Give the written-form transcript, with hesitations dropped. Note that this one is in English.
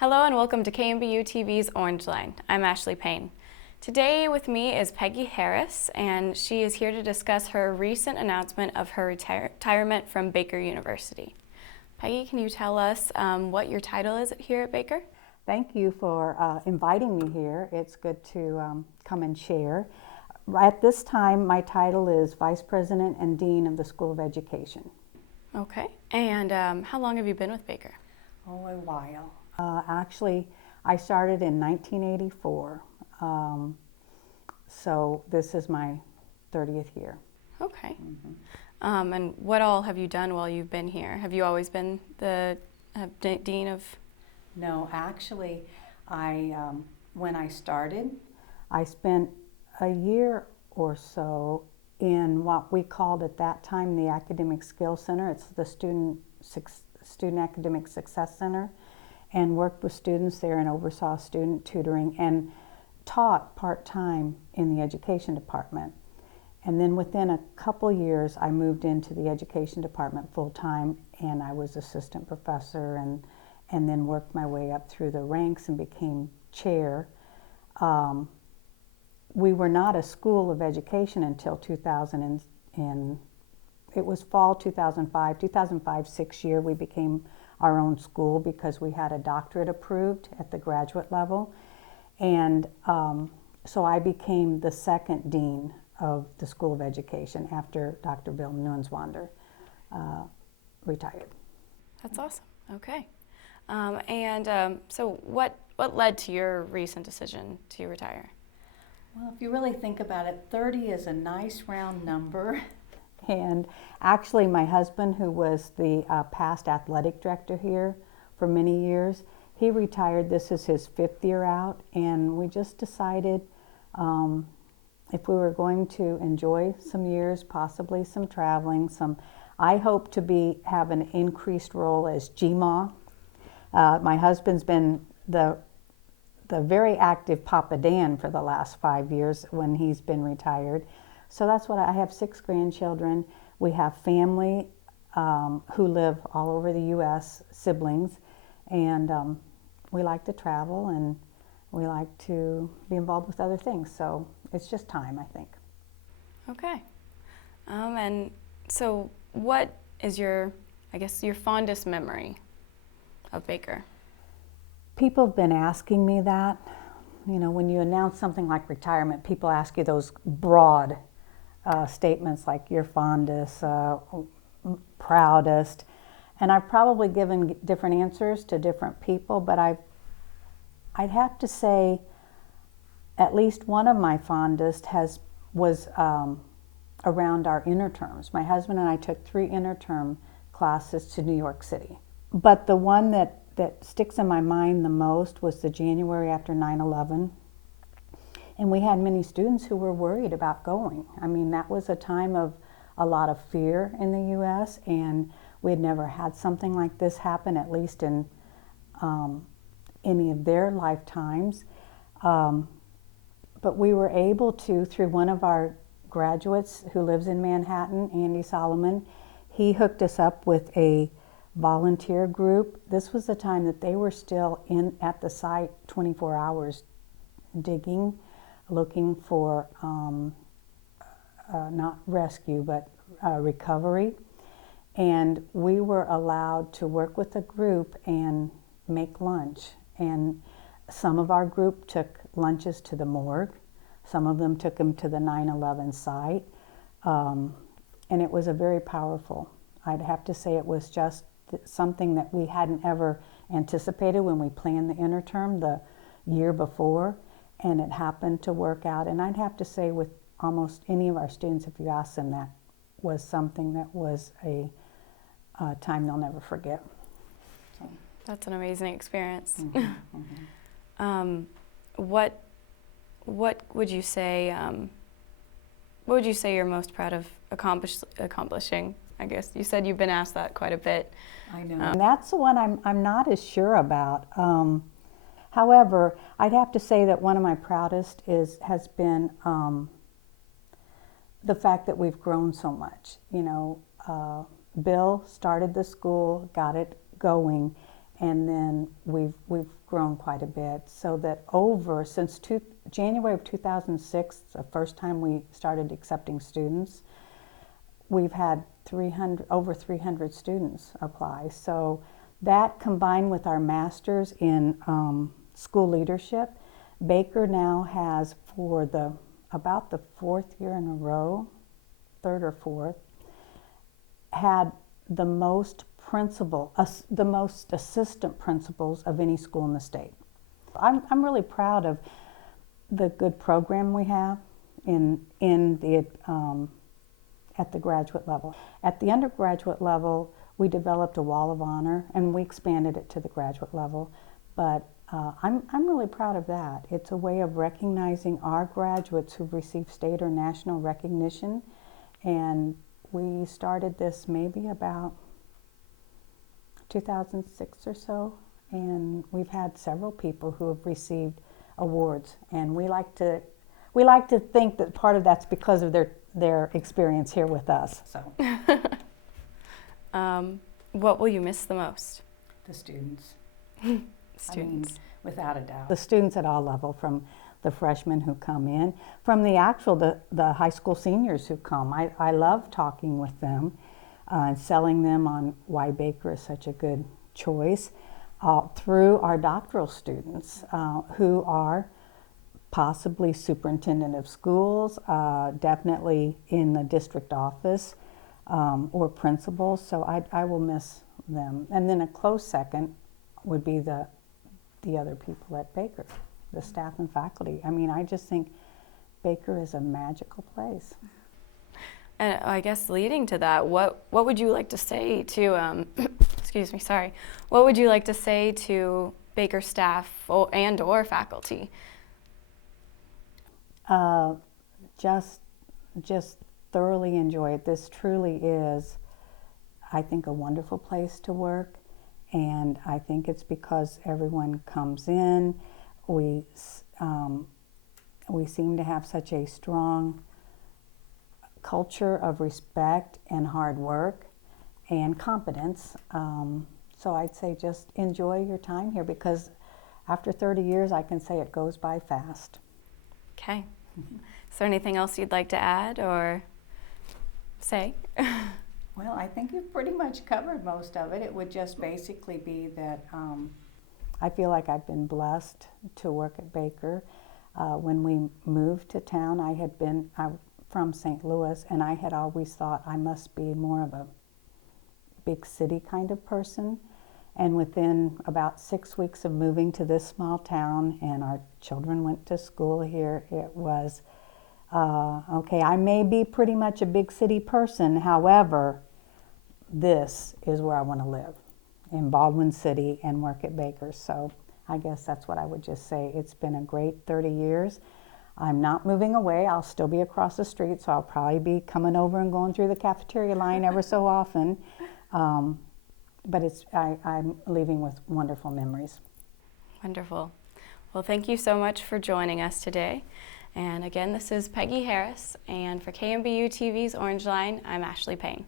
Hello and welcome to KMBU TV's Orangeline. I'm Ashley Payne. Today with me is Peggy Harris, and she is here to discuss her recent announcement of her retirement from Baker University. Peggy, can you tell us what your title is here at Baker? Thank you for inviting me here. It's good to come and share. At this time, my title is Vice President and Dean of the School of Education. Okay. And how long have you been with Baker? Oh, a while. Actually, I started in 1984, so this is my 30th year. Okay. And what all have you done while you've been here? Have you always been the dean of? No, actually, when I started, I spent a year or so in what we called at that time the Academic Skills Center. It's the Student Academic Success Center, and worked with students there and oversaw student tutoring and taught part-time in the education department. And then within a couple years, I moved into the education department full-time, and I was assistant professor and then worked my way up through the ranks and became chair. We were not a school of education until 2000 and it was fall 2005. 2005-06 year, we became our own school because we had a doctorate approved at the graduate level. And so I became the second dean of the School of Education after Dr. Bill Nuenswander retired. That's awesome. Okay. So what led to your recent decision to retire? Well, if you really think about it, 30 is a nice round number. And actually, my husband, who was the past athletic director here for many years, he retired. This is his 5th year out, and we just decided if we were going to enjoy some years, possibly some traveling, I hope to have an increased role as GMA. My husband's been the very active Papa Dan for the last 5 years when he's been retired. So that's what I have 6 grandchildren. We have family who live all over the U.S., siblings, and we like to travel and we like to be involved with other things. So it's just time, I think. Okay. And so what is your fondest memory of Baker? People have been asking me that. You know, when you announce something like retirement, people ask you those broad statements like your fondest, proudest, and I've probably given different answers to different people, but I'd have to say at least one of my fondest was around our interterms. My husband and I took 3 interterm classes to New York City, but the one that sticks in my mind the most was the January after 9/11. And we had many students who were worried about going. I mean, that was a time of a lot of fear in the U.S., and we had never had something like this happen, at least in any of their lifetimes. But we were able to, through one of our graduates who lives in Manhattan, Andy Solomon, he hooked us up with a volunteer group. This was the time that they were still at the site 24 hours digging, looking for not rescue, but recovery. And we were allowed to work with a group and make lunch. And some of our group took lunches to the morgue. Some of them took them to the 9/11 site. And it was a very powerful, I'd have to say it was just something that we hadn't ever anticipated when we planned the interterm the year before. And it happened to work out. And I'd have to say with almost any of our students, if you ask them, that was something that was a time they'll never forget. So. That's an amazing experience. Mm-hmm, mm-hmm. What would you say? What would you say you're most proud of accomplishing? I guess you said you've been asked that quite a bit. I know. And that's the one I'm not as sure about. However, I'd have to say that one of my proudest has been the fact that we've grown so much. You know, Bill started the school, got it going, and then we've grown quite a bit, so that since January of 2006, the first time we started accepting students, we've had over 300 students apply. So that, combined with our masters in school leadership, Baker now has, for about the fourth year in a row, third or fourth, had the most assistant principals of any school in the state. I'm really proud of the good program we have at the graduate level. At the undergraduate level, we developed a wall of honor, and we expanded it to the graduate level. But I'm really proud of that. It's a way of recognizing our graduates who've received state or national recognition, and we started this maybe about 2006 or so, and we've had several people who have received awards, and we like to think that part of that's because of their experience here with us. So, what will you miss the most? the students. Students. I mean, without a doubt. The students at all levels, from the freshmen who come in, from the high school seniors who come. I love talking with them and selling them on why Baker is such a good choice, through our doctoral students who are possibly superintendent of schools, definitely in the district office, or principals. So I will miss them. And then a close second would be the other people at Baker, the staff and faculty. I mean, I just think Baker is a magical place. And I guess leading to that, what would you like to say to, excuse me, sorry, what would you like to say to Baker staff or faculty? Just thoroughly enjoy it. This truly is, I think, a wonderful place to work, and I think it's because everyone comes in. We seem to have such a strong culture of respect and hard work and competence. So I'd say just enjoy your time here, because after 30 years, I can say it goes by fast. Okay. Is there anything else you'd like to add or say? Well, I think you've pretty much covered most of it. It would just basically be that I feel like I've been blessed to work at Baker. When we moved to town, I'm from St. Louis, and I had always thought I must be more of a big city kind of person. And within about 6 weeks of moving to this small town, and our children went to school here, it was, okay, I may be pretty much a big city person, however, this is where I want to live, in Baldwin City, and work at Baker. So I guess that's what I would just say. It's been a great 30 years. I'm not moving away. I'll still be across the street, so I'll probably be coming over and going through the cafeteria line ever so often. But I'm leaving with wonderful memories. Wonderful. Well, thank you so much for joining us today. And again, this is Peggy Harris, and for KMBU TV's Orangeline, I'm Ashley Payne.